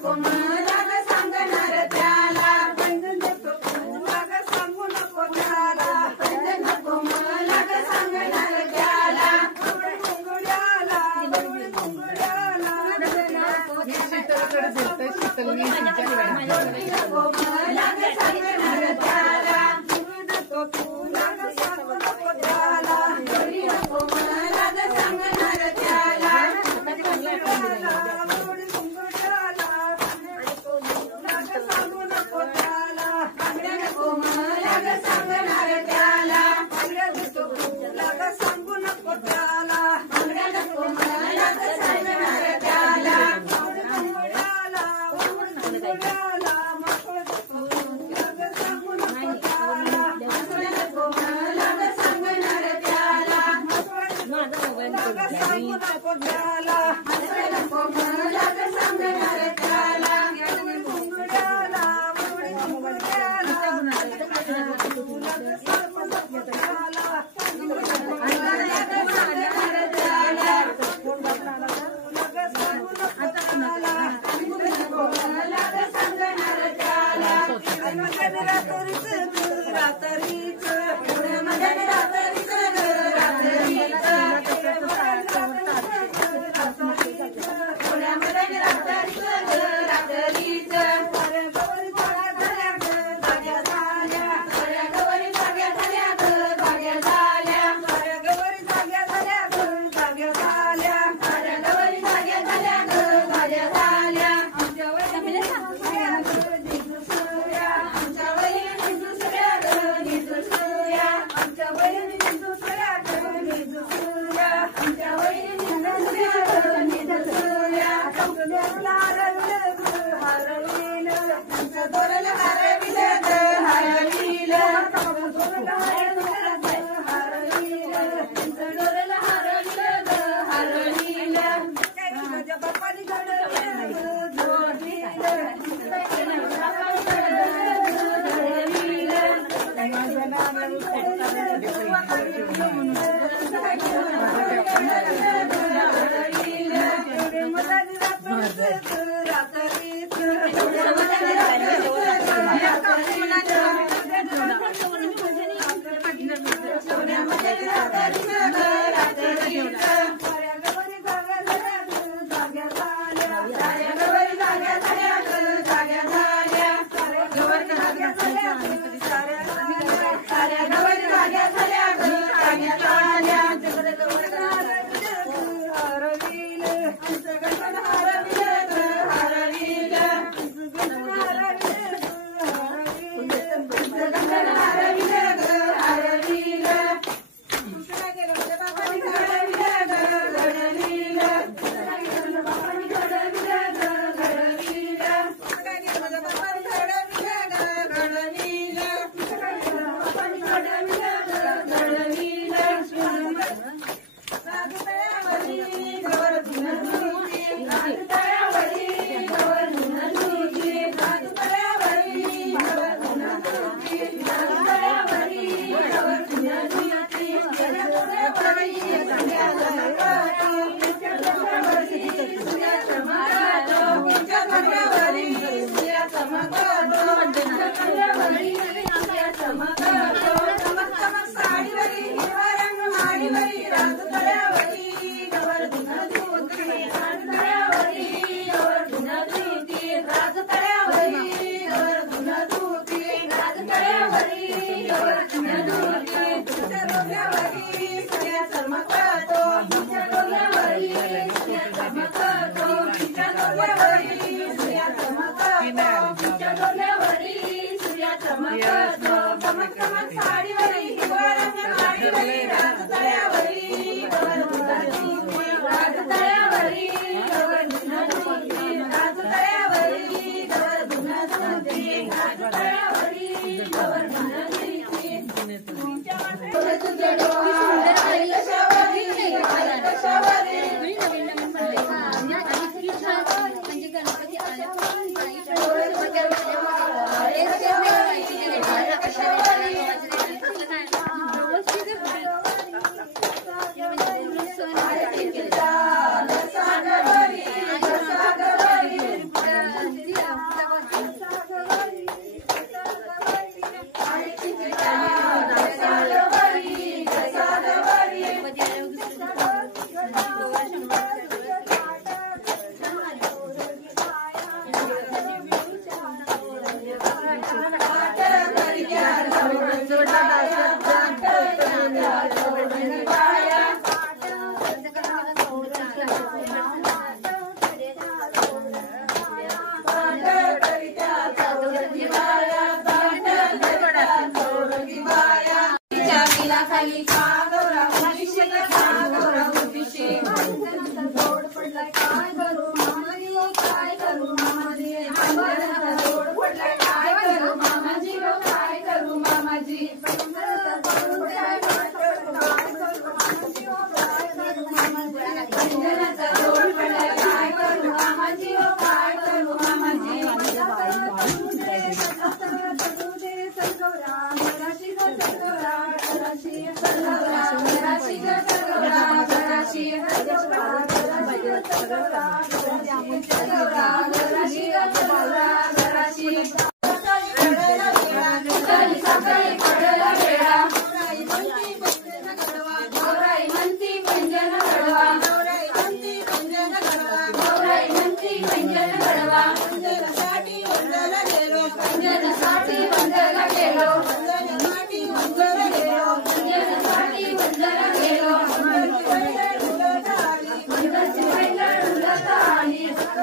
नको मला ग सांगणार त्याला पैंजण देतो तुला ग सांगू नको त्याला पैंजण नको मला ग सांगणार त्याला घुंगुड्याला घुंगुड्याला शीतल नको मला ग सांगणार त्याला देतो तुला ग सांगू नको त्याला नको मला ग सांगणार त्याला सांगू नको त्याला नको मला ग सांगणार त्याला देतो तुला ग सांगू नको त्याला नको मला ग सांगणार त्याला सांगू नको त्याला नको मला ग सांगणार त्याला सांगू नको त्याला नको मला ग सांगणार त्याला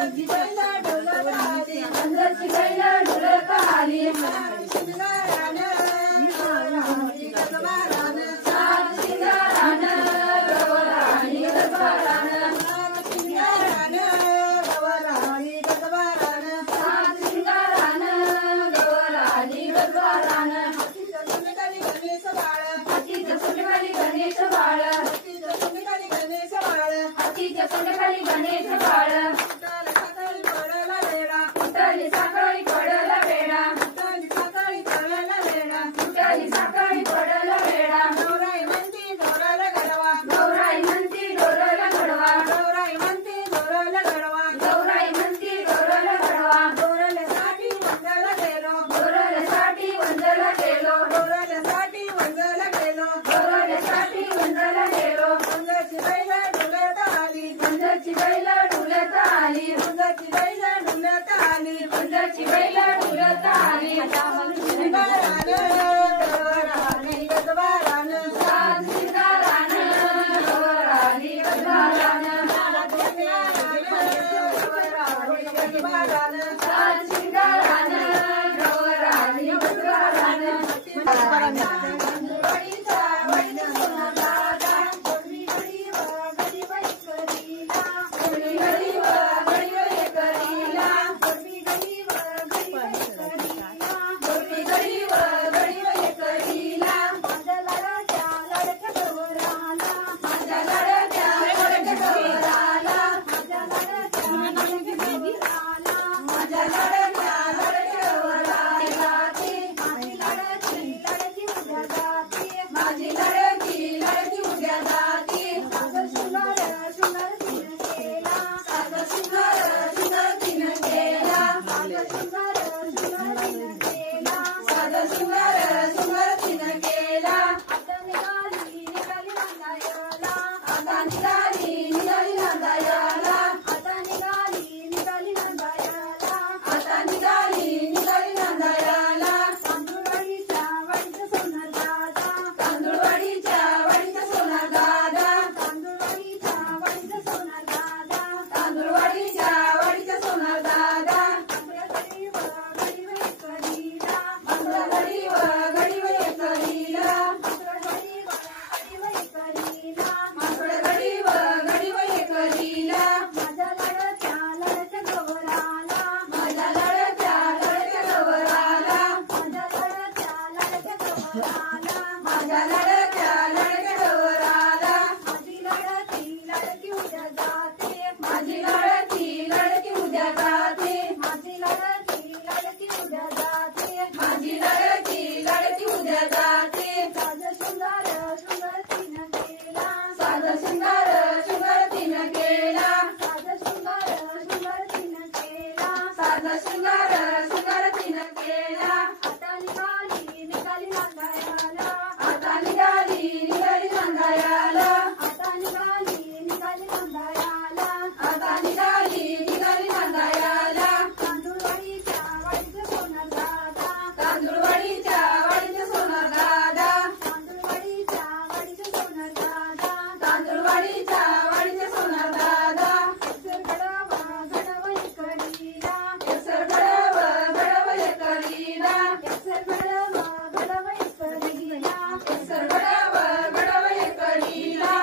मंदाची बैल डोलत आली मंदाची बैल डोलत आली शिंगारानं गवराणी गजबारानं सात शिंगारानं गवराणी गजबारानं सात शिंगारानं गवराणी गजबारानं सात शिंगारानं गवराणी गजबारानं हातीच्या सुंदरी गणेश बाळ हातीच्या सोंडेखाली गणेश बाळ हातीच्या सुंदरी गणेश बाळ हातीच्या सोंडेखाली गणेश बाळ उठाल सकाळी पडला वेळा उठली सकाळी पडला वेळा उठाली सकाळी पडला वेळा उठली सकाळी पडला वेळा गौराई म्हणती ढोराला गडवा गौराई म्हणती डोरला घडवा गौराई म्हणती ढोराला गडवा गौराई म्हणती डोरला घडवा ढोराल्यासाठी वंदला गेलो डोरल्यासाठी वंदला गेलो ढोराल्यासाठी वंदला गेलो डोरल्यासाठी वंदला गेलो वंदाची बैल डोलत आली वंदाची बैल डुलत आली वंदाची बैल डोलत आली वंदाची बैल डुलत आली शिंगारानं गवराणी गजबारानं सात शिंगारानं गवराणी गजबारानं गजबारानं सात शिंगारानं गवराणी गजबारानं वडीचा वडील सोना दादा गोरी गरीब गरीब करीला गोरी गरीब गरीब करीला गोरी गरीब गरीब करीला गोरी गरीब गरीब करीला माझ्या लाडाच्या लाडक्या गौराला माझ्या लाडक्या लाडक्या गौराला माझ्या लाडाच्या लाडक्या गौराला माझ्या लाडक्या लाडक्या गौराला माझी लाडकी लाडकी उद्या जाते माझी लडकी लडकी उद्या जाती सागर शृंगार तिनं केला सागर शृंगार शृंगार तिनं केला सागर शृंगार तिनं केला सागर शृंगार शृंगार तिनं केला आता निघाली नांदायला आता निघाली नांदायला आता निघाली नांदायला आता निघाली नांदायला तांदूळवाडीच्या वाडीचं सोनं दादा तांदूळवाडीच्या वाडीचा सोना दादा तांदूळवाडीच्या वाडीचं सोनं दादा तांदूळवाडीच्या वाडीचा सोना दादा आपल्या गरीब गरीब करीला आपला गरीब गरीब करीला मासोड गरीब गरीब करीला माझ्या लाडक्या लाडक्या गौराला माझ्या लाडक्या लाडक्या गौराला माझ्या लाडक्या लाडक्या गौराला माझ्या लाडक्या लाडक्या गौराला माझी लाडकी लाडकी उद्या जाते माझी लडकी लडकी उद्या जाते माझी लाडकी लाडकी उद्या जाते माझी लडकी लडकी उद्या जाते साजं शृंगार शृंगार तिनं केला साधा शृंगार शृंगार तिनं केला साजं शृंगार शृंगार तिनं केला साधा शृंगार शृंगार तिनं केला आता निघाली नांदायला आता निघाली नांदायला आता निघाली नांदायला आता निघाली नांदायला तांदूळवाडीच्या वाडीचं सोनं दादा तांदूळवाडीच्या वाडीचा सोना दादा तांदूळवाडीच्या वाडीचं सोनं दादा तांदूळवाडीच्या वाडीचा सोना दादा गडवा गडवा करीला केसर गडव गडव करीला गडवा गडवा करीला केसर गडव गडव करीला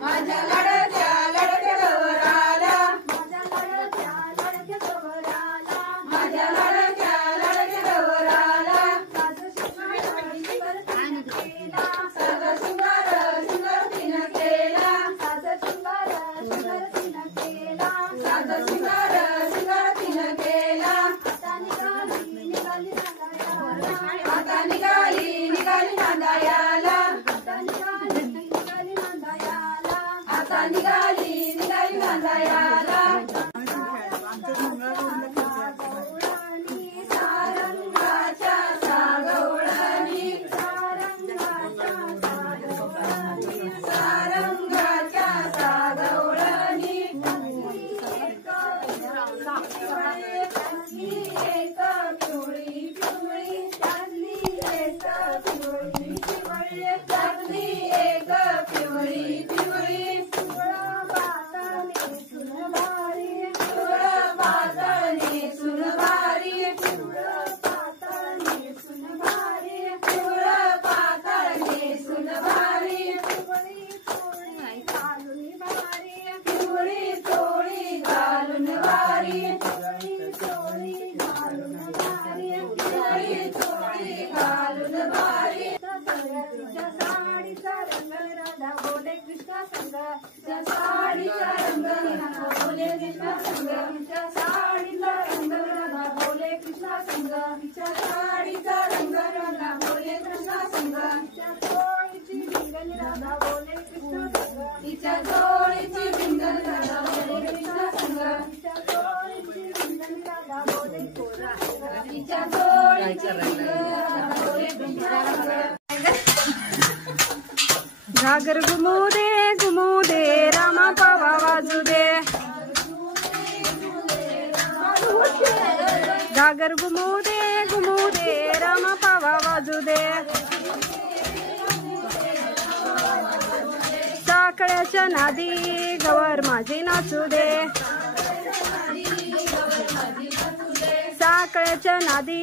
माझ्या लाडक्या लाडक्या गौराला माझ्या लाडक्या लाडक्या गौराला माझ्या लाडक्या लाडक्या माझ्या लाडक्या गौराला लाडक्या गौराला साजं शृंगार तिनं केला साधा शृंगार शृंगार तिनं केला साजं शृंगार शृंगार तिनं केला साधा शृंगार शृंगार तिनं केला आता निघाली नांदायला आता निघाली नांदायला आता निघाली नांदायला आता निघाली नांदायला गौराणी सारंगाच्या सागवळणी सारंगाच्या सागवळणी एक पिवळी पिवळी त्यातली एक पिवळी पिवळी त्यातली एक पिवळी पिवळी पिवळं पातळ घागर घुमू दे रामा पावा वाजू दे घागर घुमू दे रामा पावा वाजू दे साकळ्याच्या नादी गवर माझी नाचू दे साकळ्याच्या नादी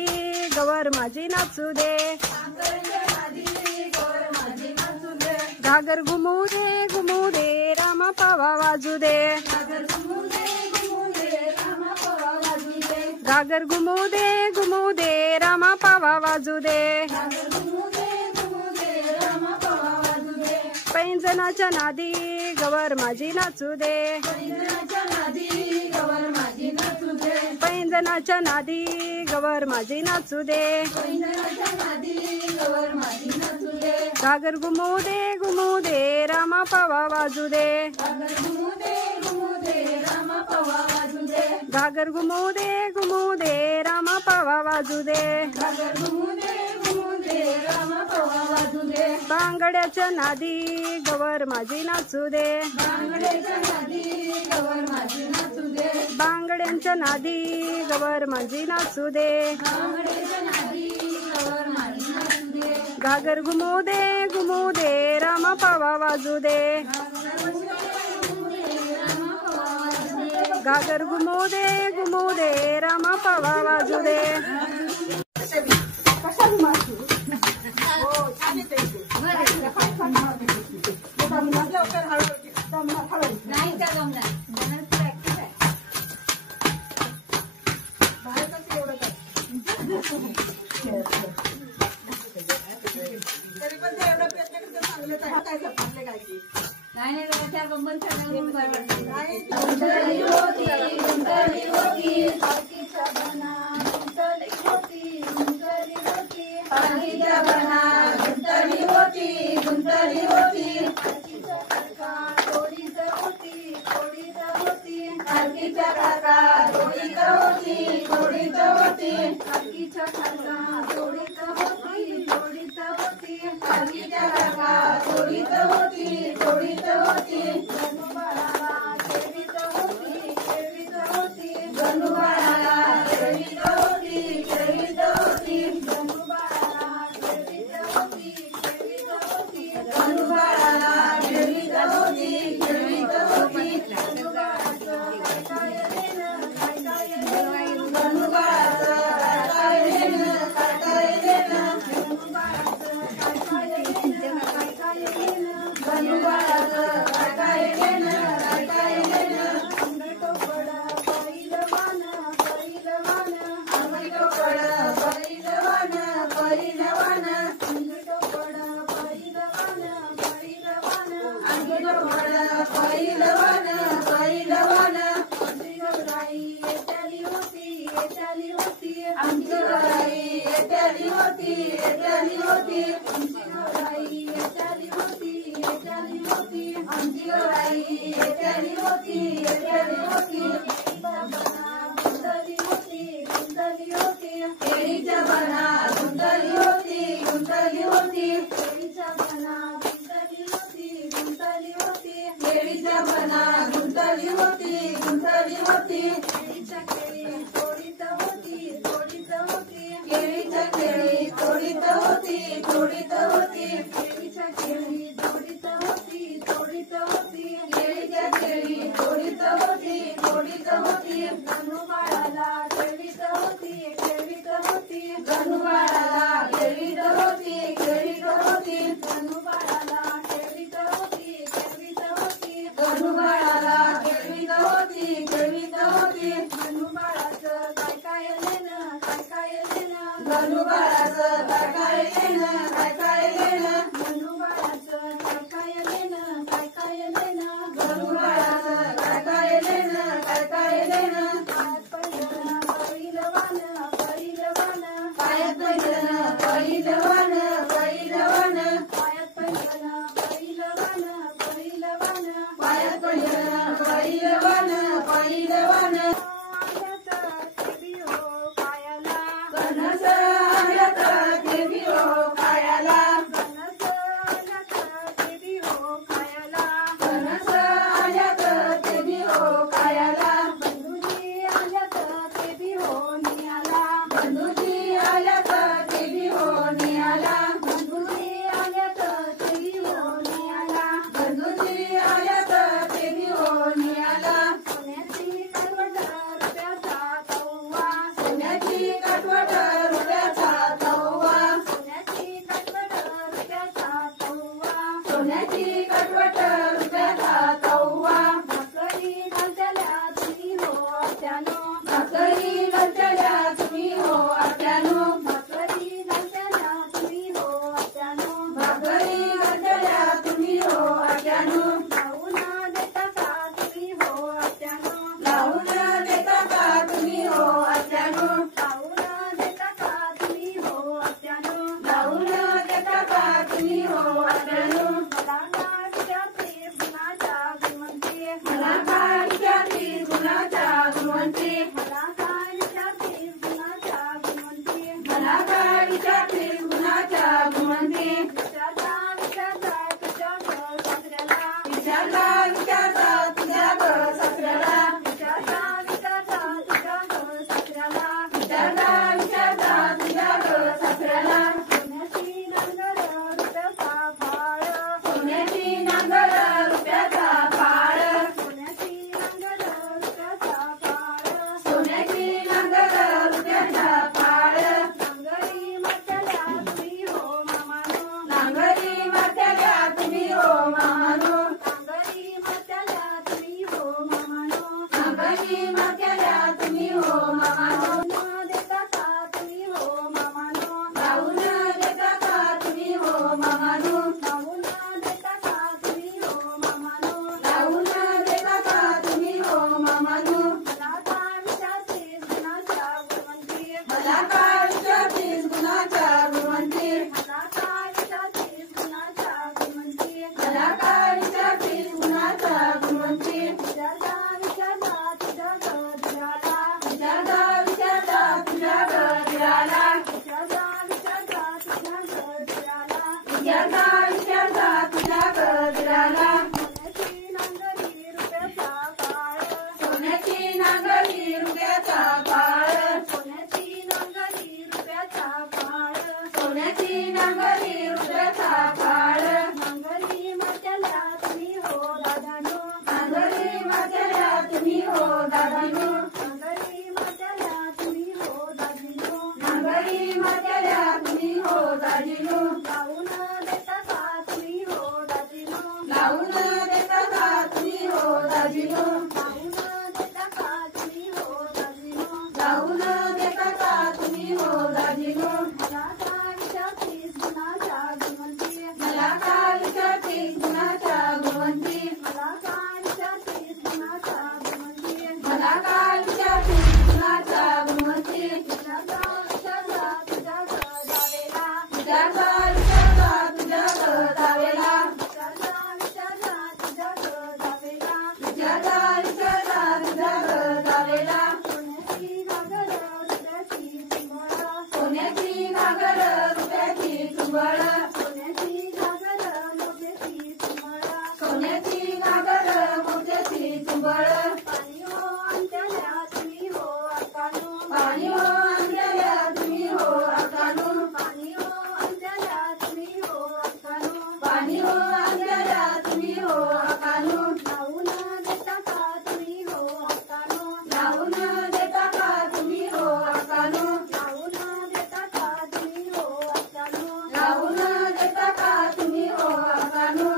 गवर माझी नाचू दे घागर घुमू दे रामा पावा वाजू दे घागर घुमू दे रामा पावा वाजू दे पैंजनाच्या नादी गवर माझी नाचू दे पैंजनाच्या नादी गवर माझी नाचू दे घागर घुमू दे रामा पावा वाजू दे घागर घुमू दे रामा पावा वाजू दे बांगड्याच्या नादी गवर माझी नाचू दे बांगड्यांच्या नादी गवर माझी नाचू दे घागर घुमू दे रामा पावा वाजू दे घागर घुमू दे रामा पावा वाजू दे मला काय विचारतीस गुणाच्या गुणवंती विचारता तुझ्या जावेला विचारता तुझ्या जावेला विचारता तुझ्या जावेला विचारता तुझ्या जावेला सोन्याची घागर रुपयाची चुंबळ सोन्याची घागर मोत्याची चुंबळ पाणी हो अंजल्या तुम्ही हो अकानू पाणी हो अंजल्या तुम्ही हो अकानू पाणी हो अंजल्या तुम्ही हो अकानू पाणी हो अंजल्या तुम्ही हो अकानू लावून देता का तुम्ही हो अकानू लावून देता का तुम्ही हो अकानू लावून देता का तुम्ही हो अकानू लावून देता का तुम्ही हो अकानू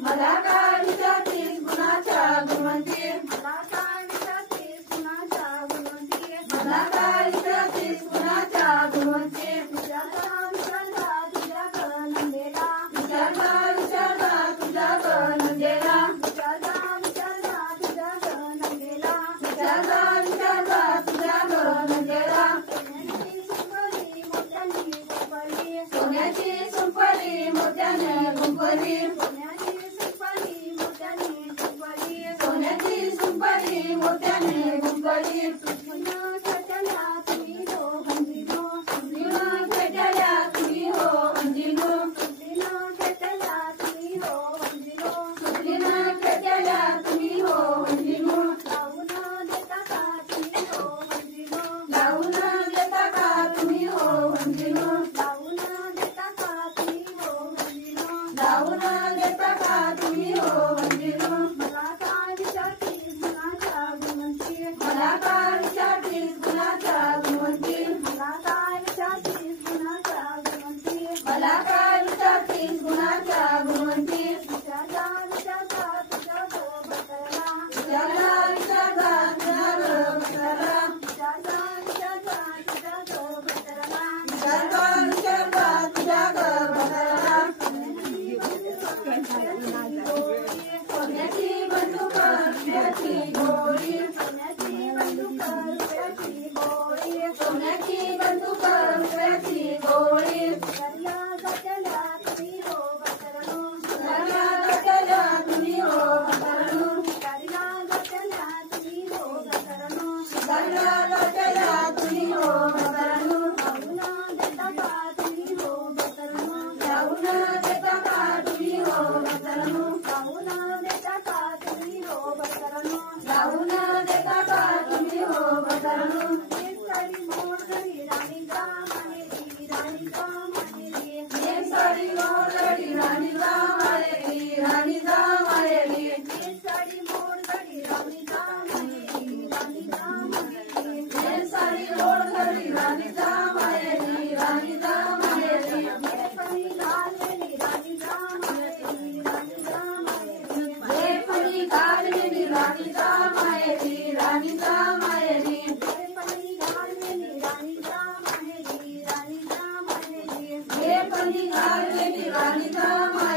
मला काय विचारतीस गुणाच्या गुणवंती मला काय विचारतीस गुणाच्या गुणवंती मला काय विचारतीस गुणाच्या गुणवंती विचारता तुझ्या नंदेला विचारता तुझ्या नंदेला विचारता तुझ्या नंदेला विचारता तुझ्या नंदेला सोन्याची सुंपली मोत्याने गुंफली सोन्याची सुंपली मोत्याने गुंफली खेटल्या तुम्ही हो अंजिनो खेटल्या तुम्ही हो अंजिनो खेटल्या तुम्ही हो अंजिनो खेटल्या तुम्ही हो अंजिनो लावून देता का तुम्ही हो अंजिनो लावून देता का तुम्ही हो अंजिनो लावून देता का तुम्ही हो अंजिनो लावून देता का तुम्ही हो अंजिनो मला काय विचारतीस गुणाच्या गुणवंती मला काय विचारतीस गुणाच्या गुणवंती मला काय विचारतीस गुणाच्या गुणवंती मला काय विचारतीस गुणाच्या गुणवंती विचारता तुझ्या भटरला विचारता तुझ्या भटरला विचारता तुझ्या भटरला सोन्याची बंदूक रुपयाची गोळी सोन्याची बंदूक रुपयाची गोळी सोन्याची बंदूक रुपयाची गोळी सुधारल्या गटल्या तुम्ही हो बटरनो सुधारल्या गटल्या तुम्ही हो बटरनो सुधारल्या गटल्या तुम्ही हो बटरनो सुधारल्या गटल्या तुम्ही हो बटरनो लावून देता का तुम्ही हो बटरनो लावून देता का तुम्ही हो बटरनो लावून देता का तुम्ही हो बटरनो लावून देता का तुम्ही हो बटरनो साडी मोड घरी राणी का माहेरी राणी का माहेरी साडी मोड घरी राणी का माहेरी राणी का माहेरी साडी मोड घरी राणी का माहेरी राणी का माहेरी साडी मोड घरी राणी का माहेरी राणी का माहेरी फणी घाललेली राणी का माहेरी राणी का माहेरी फणी घाललेली राणी का माहेरी राणी का माहेरी फणी घाललेली राणी का माहेरी राणी का माहेरी फणी घाललेली राणी का माहेरी